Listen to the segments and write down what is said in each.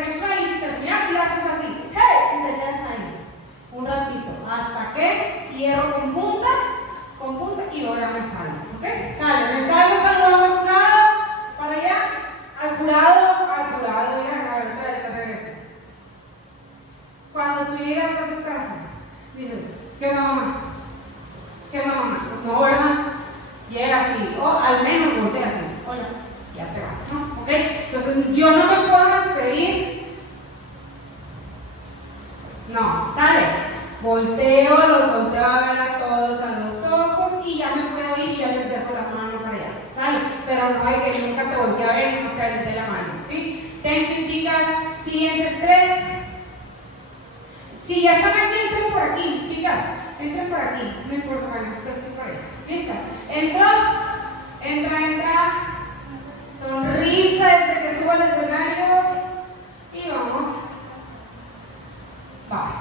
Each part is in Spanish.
ejemplo, ahí si terminas y haces así, ¡hey! Y te quedas ahí un ratito, hasta que cierro con punta y luego ya me salgo, ¿ok? Sale, me salgo saludando al jurado, para allá, al jurado, ya, ahorita te regreso. Cuando tú llegas a tu casa, dices, ¿qué onda, mamá? ¿Qué onda, mamá? No, ¿verdad? Llega así, o al menos voltea así, hola, ya te vas, ¿no? ¿Ok? Entonces, yo no me puedo despedir. No, sale. Volteo a ver a todos a los ojos y ya me puedo ir y ya les dejo la mano para allá. Sale, pero no hay que nunca te voltee a ver y más que a veces de la mano, ¿sí? Thank you, chicas. Siguientes 3. Si ya están aquí, entren por aquí, chicas. Entren por aquí. No importa, bueno, estoy por ahí. ¿Listas? Entra. Sonrisa desde que suba al escenario. Y vamos. Va.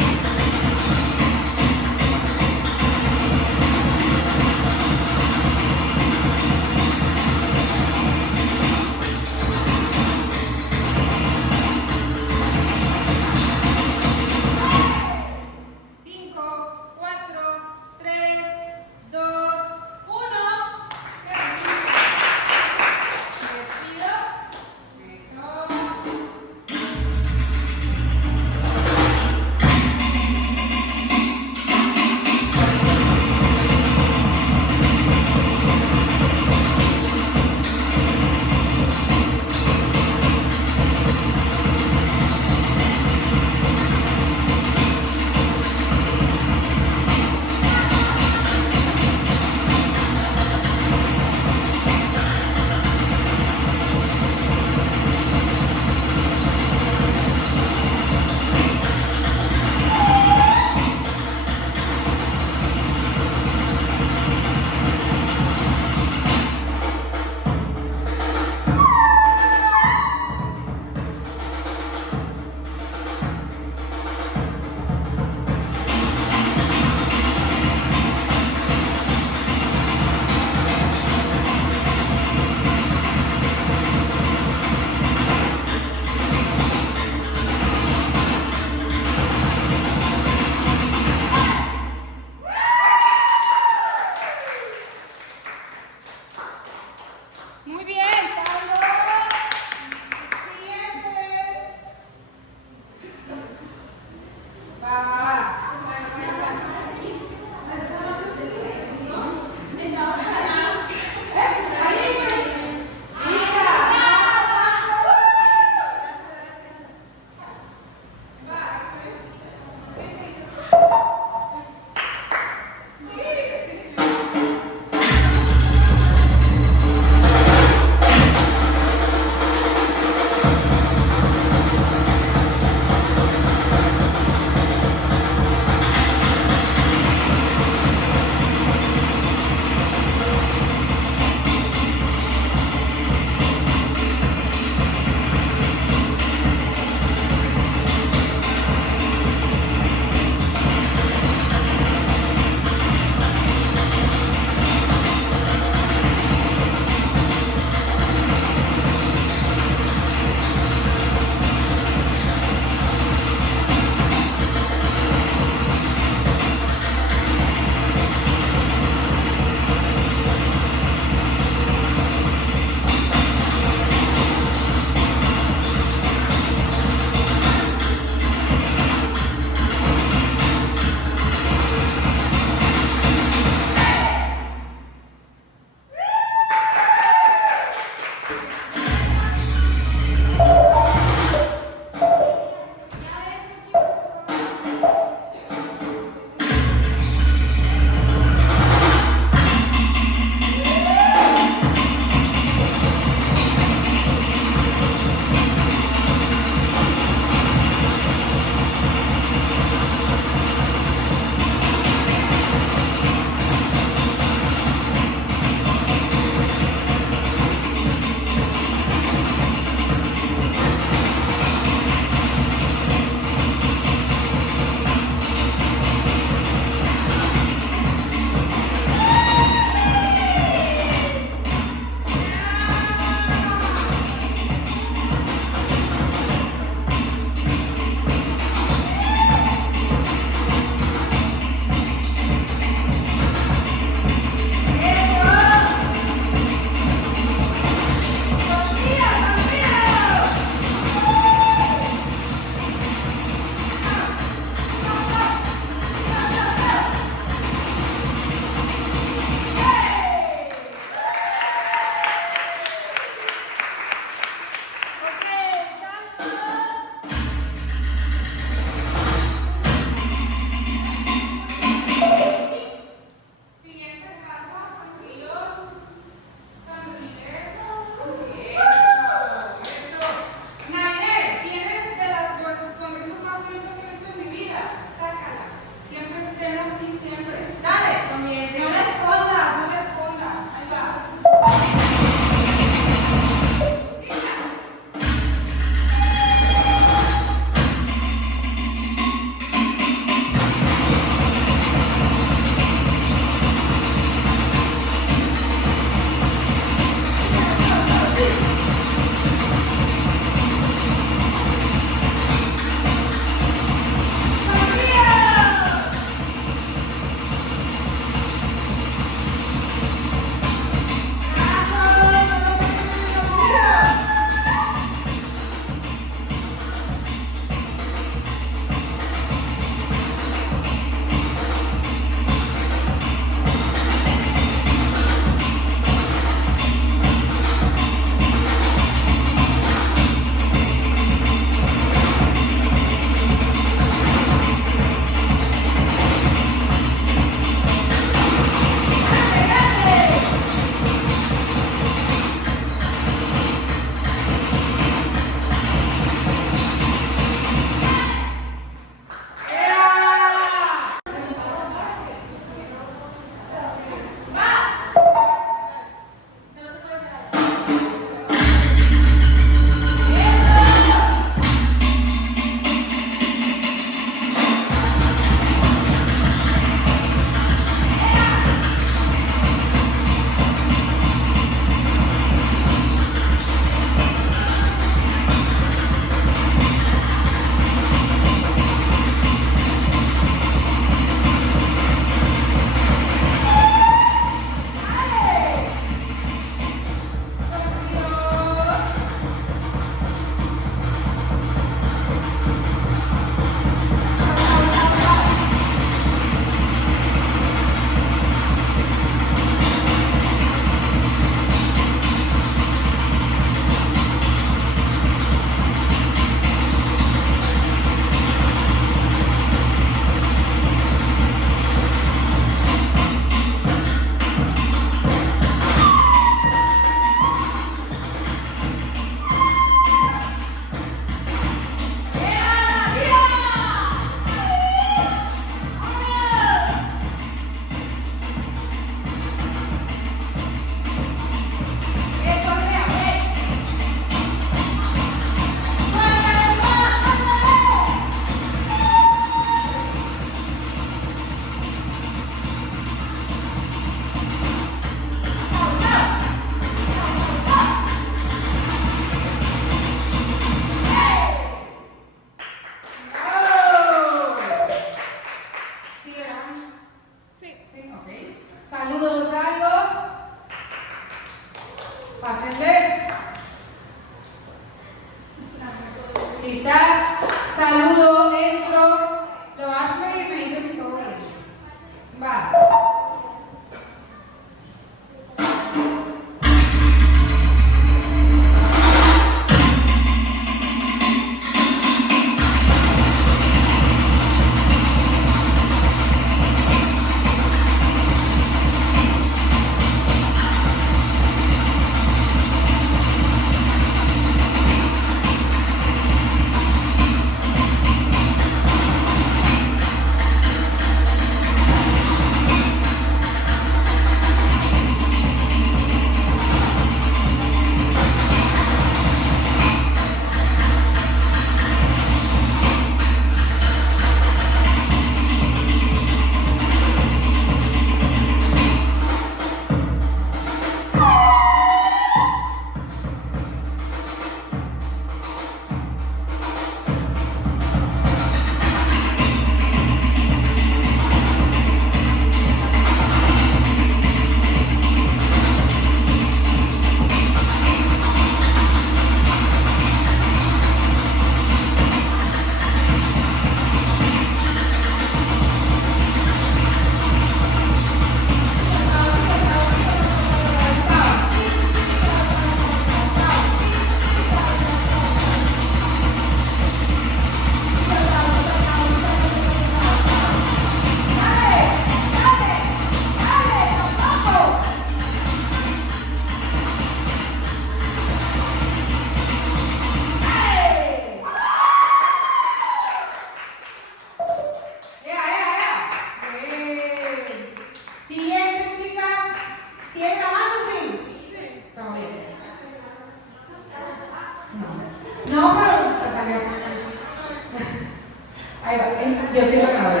Ahí va, yo sí lo grabé.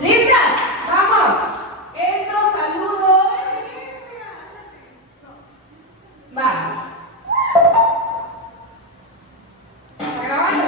¿Listas? ¡Vamos! Entro, saludo. Va. ¿Está grabando?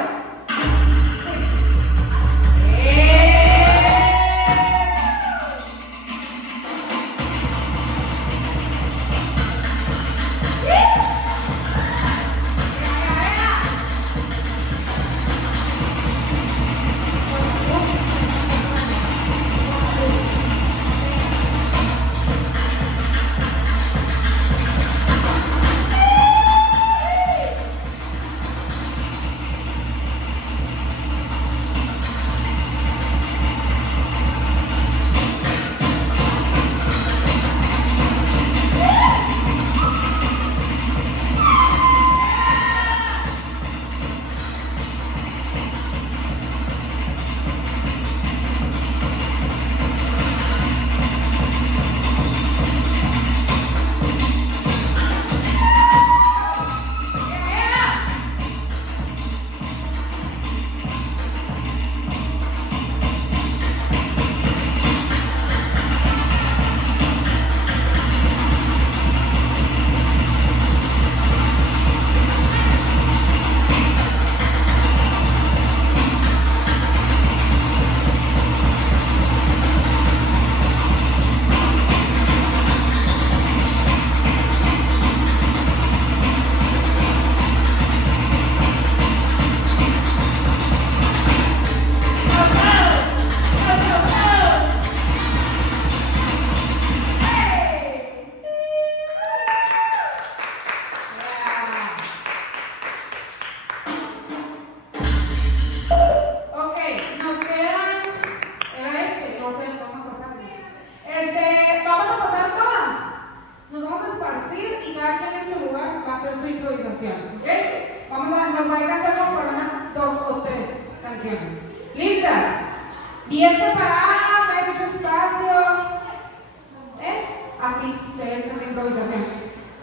Vamos a pasar todas. Nos vamos a esparcir y cada quien en su lugar va a hacer su improvisación. ¿Ok? Nos va a ir cantando por unas 2 o 3 canciones. ¿Listas? Bien separadas, hay mucho espacio. Así debe ser la improvisación.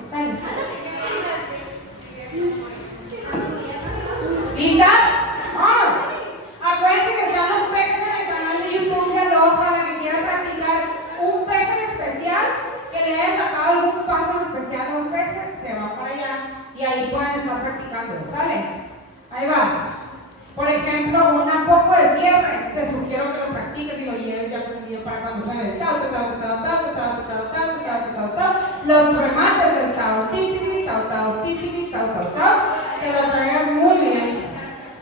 ¿Sale? ¿Listas? ¡Vamos! Acuérdense que están los peques en el canal de YouTube de Aloha para que quieran practicar un peque en especial, que le haya sacado algún paso en especial a un peque, se va para allá y ahí pueden estar practicando. ¿Sale? Ahí va. Por ejemplo, un poco de cierre, te sugiero que lo practiques y lo lleves ya aprendido para cuando suene el tau, tau, tau, tau, tau, tau, tau, tau, tau, tau, tau, los remates del tau, titi, tau, tau, titi, tau, tau, tau, que lo traigas muy bien.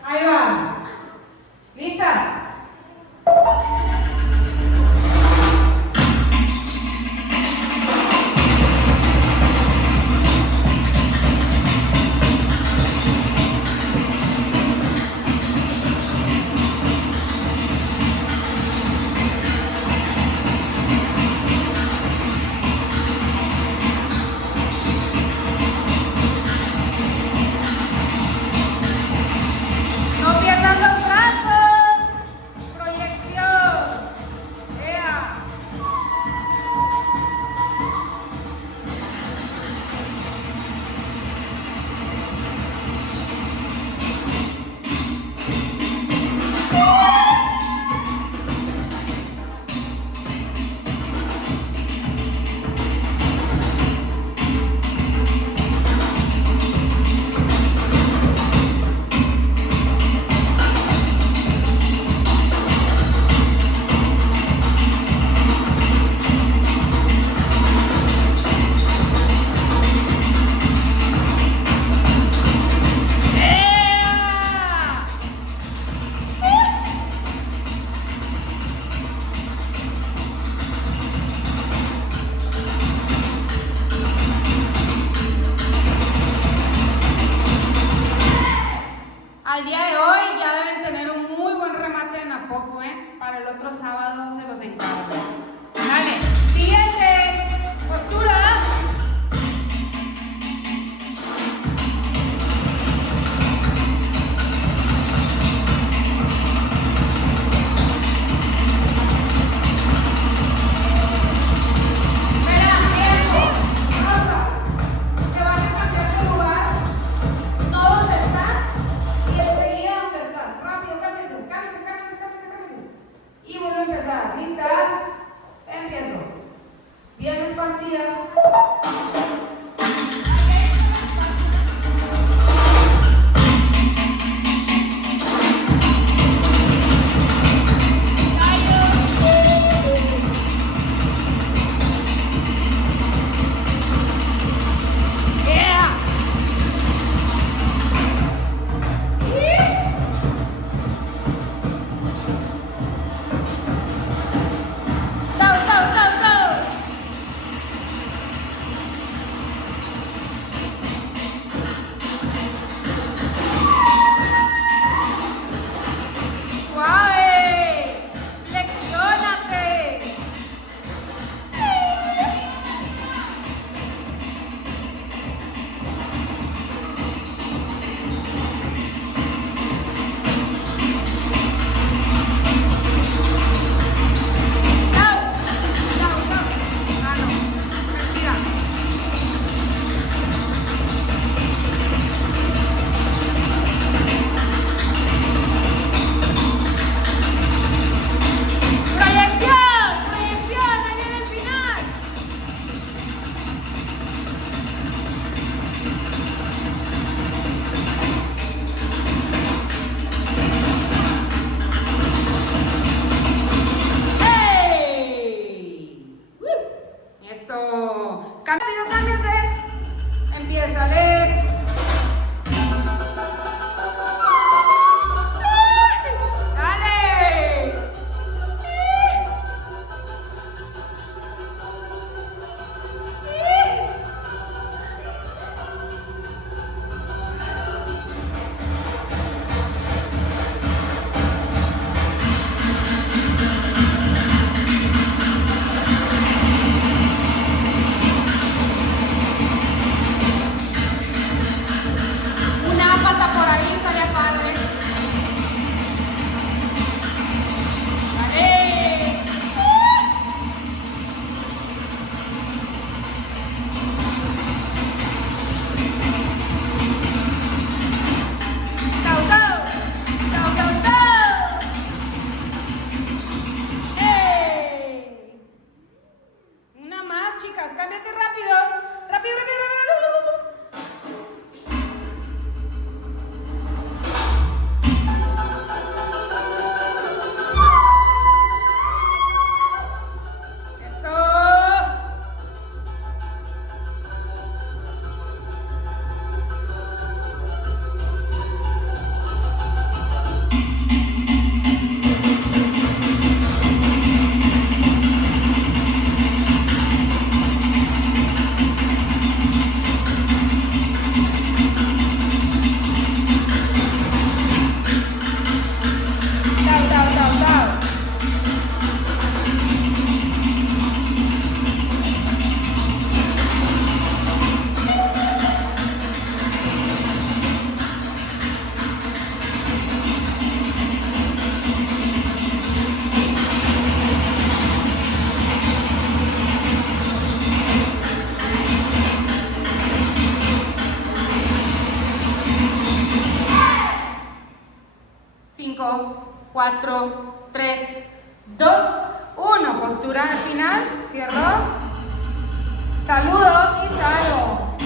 Ahí va. ¿Listas? No pierdas los brazos. Proyección. ¡Ea! Al día de hoy ya deben tener un muy buen remate en Apoco, Para el otro sábado se los encargo. Dale, siguiente postura. Cámense. 5, 4, 3, 2, 1. Postura al final. Cierro. Saludo y salgo.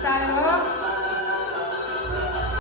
Salgo